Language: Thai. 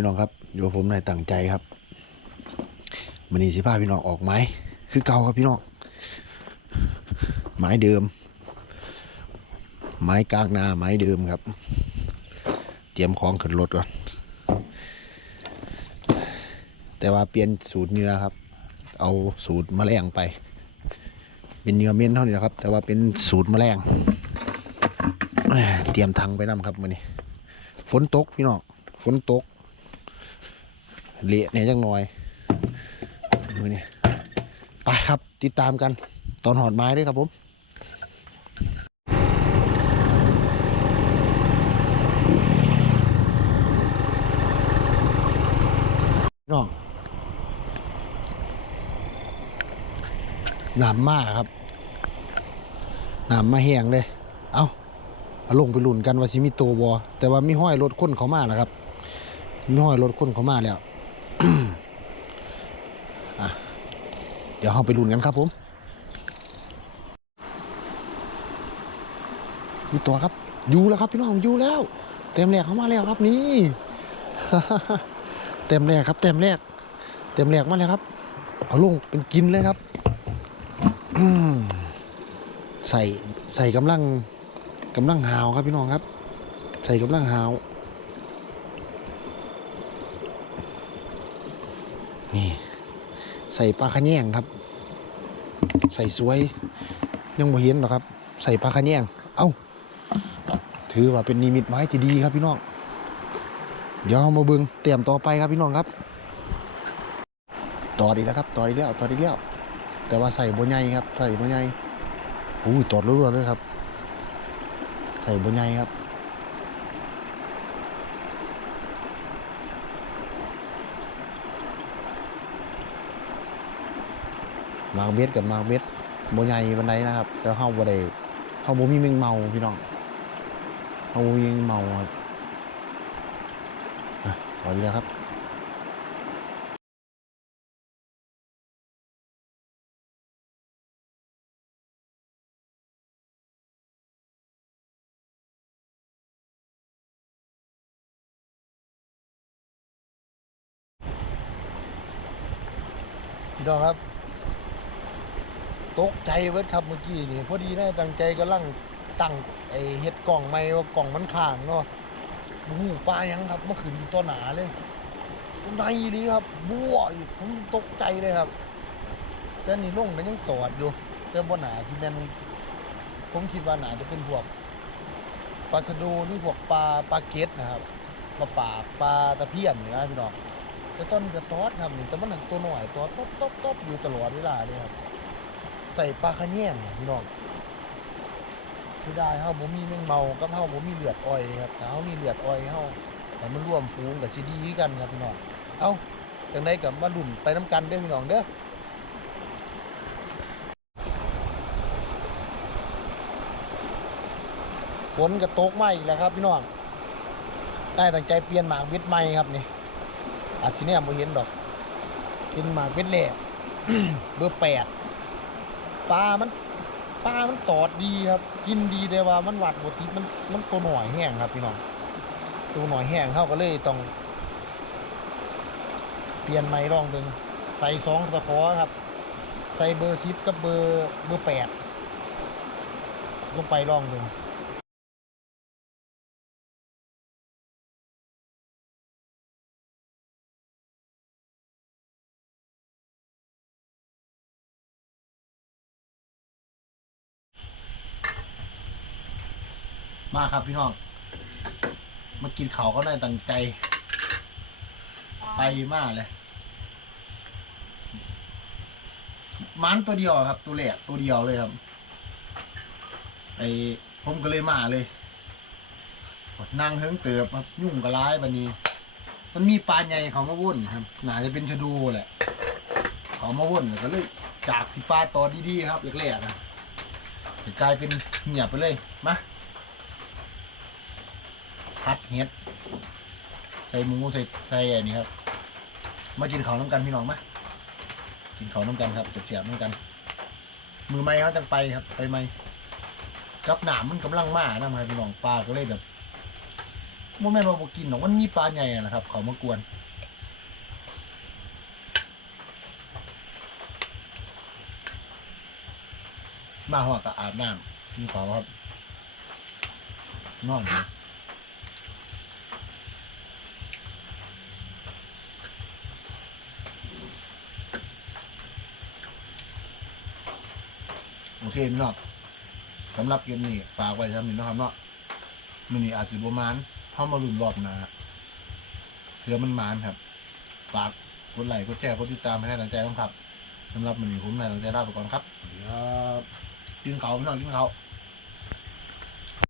พี่น้องครับอยู่ผมในตั้งใจครับมันนี้สิพาพี่น้องออกไม้คือเก่าครับพี่น้องไม้เดิม ไม้กลางนาไม้เดิมครับ เตรียมของขึ้นรถก่อนแต่ว่าเปลี่ยนสูตรเนื้อครับ เอาสูตรมแมลงไป เป็นเนื้อเม่นเท่านี้นะครับ แต่ว่าเป็นสูตรแมลงเอ้ยเตรียมทังไปนํครับมื้อนี้ฝนตกพี่น้องฝนตก เละเนี่ยจังหน่อยมือนี่ไปครับติดตามกันตอนหอดไม้ด้วยครับผมน้องน้ำมากครับน้ำมาแห้งเลย เอาเอาลงไปลุ่นกันว่าสิมีตัวบอแต่ว่ามีห้อยรถค้นเขามาแล้วครับ มีห้อยรถค้นเขามาแล้ว เดี๋ยวเราไปลุ้นกันครับผมมีตัวครับอยู่แล้วครับพี่น้องอยู่แล้ว เต็มแรกเข้ามาแล้วครับนี่เต็มแรกครับ เต็มแรก เต็มแรกมาแล้วครับ เอาลงเป็นกินเลยครับใส่ใส่กำลังกำลังหาวครับพี่น้องครับ ใส่กำลังหาว ใส่ปลาขะแยงครับ ใส่สวย ยังบ่เห็นหรอครับ ใส่ปลาขะแยงเอ้า ถือว่าเป็นนิมิตหมายที่ดีครับพี่น้อง เดี๋ยวเรามาเบิงเตรียมต่อไปครับพี่น้องครับ ต่อดีแล้วครับ ต่อดีแล้วต่อดีแล้ว แต่ว่าใส่บนใหญ่ครับ ใส่บนใหญ่อู้ตอดรัวๆเลยครับ ใส่บนใหญ่ครับ มากเบ็ดกับมากเบ็ดโบใหญ่บันไดนะครับแต่เฮาบ่ได้เฮาบ่มีแมงเมาพี่น้องเฮาบ่มีแมงเมาครับอะต่อดีแล้วครับพี่น้องครับ ตกใจเวิร์ดครับเมื่อกี้นี่พอดีนะตั้งใจกำลังตั้งไอเฮ็ดกล่องไม่ว่ากล่องมันข้างเนาะหูปลายังครับเมื่อคืนตัวหนาเลยตัวในดีครับบัวอยู่ผมตกใจเลยครับแต่นี่ลงมันยังตอดอยู่แต่บนหนาที่แมันผมคิดว่าหนาจะเป็นพวกปลาชะโดหรือพวกปลาปลาเก็ดนะครับปลาปากปลาตะเพียนนี่นะพี่น้องแต่ตอนนี้ก็ตอดครับนี่แต่มันหนังตัวหน่อยตอดตบตบตบอยู่ตลอดเวลาเลยครับ ใส่ปลาขะแยงพี่น้องคือได้เฮาบ่มีแมงเมากับเฮาบ่มีเลือดอ้อยครับถ้าเฮามีเลือดอ้อยเฮาแต่มันร่วมฟูงกับสิดีกันครับพี่น้องเอ้าจังไดกับมาดุ่นไปน้ำกันเด้อพี่น้องเด้อฝนก็ตกมาอีกแล้วครับพี่น้องได้ตั้งใจเปลี่ยนหมากเบ็ดใหม่ครับนี่อาทีเนี้ยบ่เห็นดอกเป็นหมากเบ็ดแหลกเบอร์แปด ปลามันปลามันตอดดีครับ กินดีแต่ว่ามันหวัดบติดมันมันตัวหน่อยแห้งครับพี่น้องตัวหน่อยแห้งเข้าก็เลยต้อง เปลี่ยนไม้ร่องหนึ่งใส่สองตะขอครับ ใส่เบอร์ซิปกับเบอร์เบอร์แปดลงไปร่องหนึ่ง มาครับพี่น้องมากินเขาก็ได้ตั้งใจ ไปมากเลยมันตัวเดียวครับ ตัวแรกตัวเดียวเลยครับไอผมก็เลยมาเลยนั่งเฮิงเติบครับยุ่งกับร้ายบันนี้ มันมีปลาใหญ่เขามาวุ่นครับหนาจะเป็นชะดูแหละ เขามาวุ่นก็เลยจากที่ปลาตอดีๆครับแรกๆนะกลายเป็นเงียบไปเลยมา พัดเห็ด ใส่หมูใส่ใส่อันนี้ครับ มากินข้าวน้ำกันพี่น้องมากินข้าวน้ำกันครับเสียบๆน้ำกัน มือไม้เขาจังไปครับ ไปไม้กับหนามมันกำลังมานะมาพี่น้องปลาก็เลยแบบโมแม่นว่าบ่กินหรอกมันมีปลาใหญ่นะครับ เขามากวนมาหัวก็อาบน้ำกินข้าวครับนอน โอเคพี่น้องสำหรับเกมนี้ฝากไว้สำหรับนี้นะครับเนาะมันนี่อาจสิบมานเข้ามาลุ้นรอบหนาเถือมันมานครับ ฝากกดไลค์กดแชร์กดติดตามให้ได้ตั้งใจต้องครับสำหรับมันนี้ผมนายตั้งใจลาไปก่อนครับ ครับกินเขาวพี่น้องกินเขาว